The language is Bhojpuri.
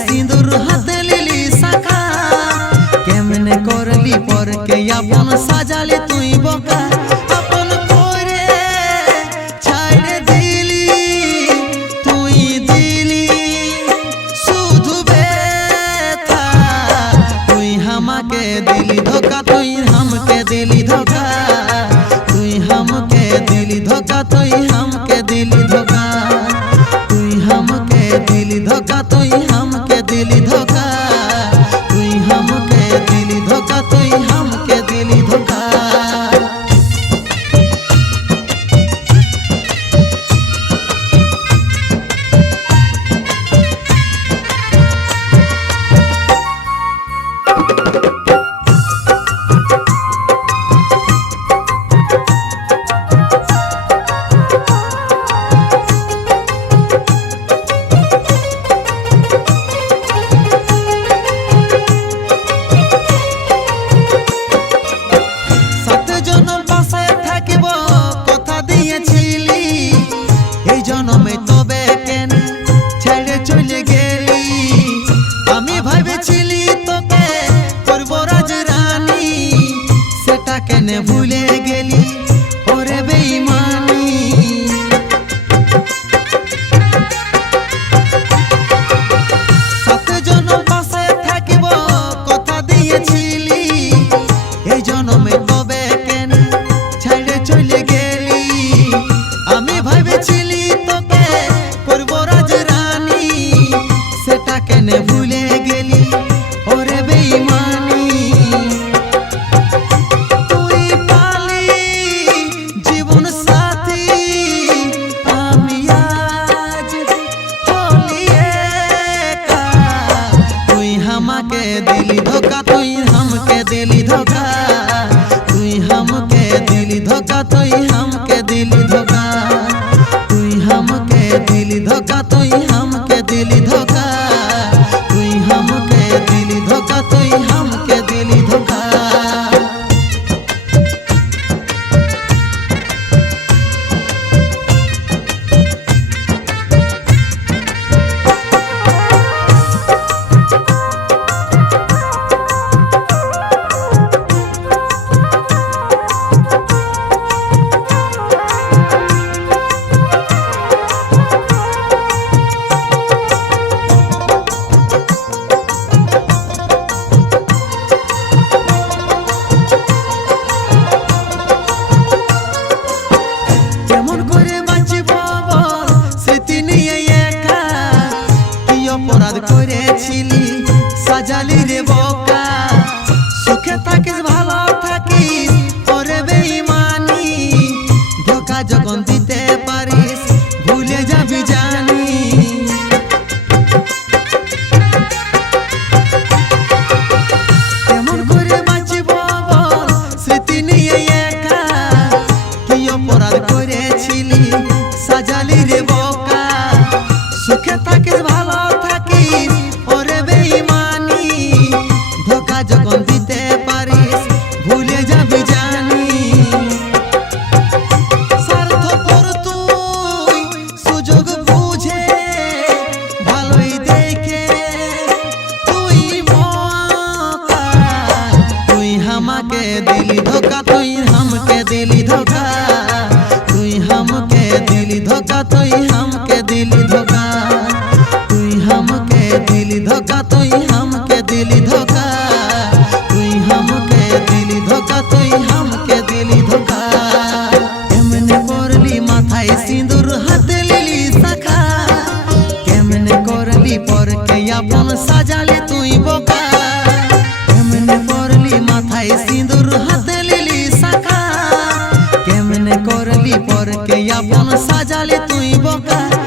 सिंदूर हाथे लिली शाखा केमने करली पर के अपन साजाले तुई बोका अपन करे छाड़े दिली तुई दिली शुधु बेथा तुई हमके दिली धोखा तुई हमके दिली धोखा तुई हमके दिली धोखा तुई हमके दिली धोखा तुई हमके दिली धोखा तुई हमके दिली धोखा तुई हमके दिली धोखा तुई हमके दिली धोखा। জনমে তবে কেন ছেড়ে চলে গেলি আমি ভাবেছিলি তোকে করব রাজরানী সেটা কেন ভুলে গেলি ওরে বেঈমানি সাত জনম পাশে থাকিব কথা দিয়েছিলি এই জনমে তবে কেন ছেড়ে চলে গেলি আমি ভাবেছিলি ভুলে গেলি ওরে বেঈমানি তুই পালি জীবন সাথী আমি আজ হলি একা তুই আমাকে দিলি ধোকা তুই हमके দিলি ধোকা তুই हमके দিলি ধোকা তুই हमके দিলি ধোকা তুই हमके দিলি ধোকা তুই हमके দিলি ধোকা তুই हमके दिली धोखा तुई हमके दिली धोखा। অপরাধ করেছিলি সাজালি রে বোকা সুখে থাকিস ভালো থাকিস ওরে বেঈমানি ধোকা যখন দিতে পারিস ভুলে যাবি জানি কেমন করে বাঁচিব বল স্মৃতি নিয়ে একা কি অপরাধ করেছিলি সাজালি রে বোকা সুখে থাকিস ভালো ওরে বেঈমানি ধোকা যখন দিতে পারিস ভুলে যাবি জানি স্বার্থপর তুই সুযোগ বুঝে ভালোই দেখে তুই মকা তুই আমাকে দিলি ধোকা তুই हमके দিলি ধোকা তুই हमके দিলি ধোকা তুই हमके দিলি ধোকা তুই हमके दिली धोखा तुई हमके दिली धोखा तुई हमके दिली धोखा तुई हमके दिली धोखा केमने करली माथाय सिंदूर हाथे लिली शाखा केमने करली पर के अपन साजाले तुई बोका केमने करली माथाय सिंदूर हाथे लिली शाखा केमने करली पर के अपन साजाले तुई बोका।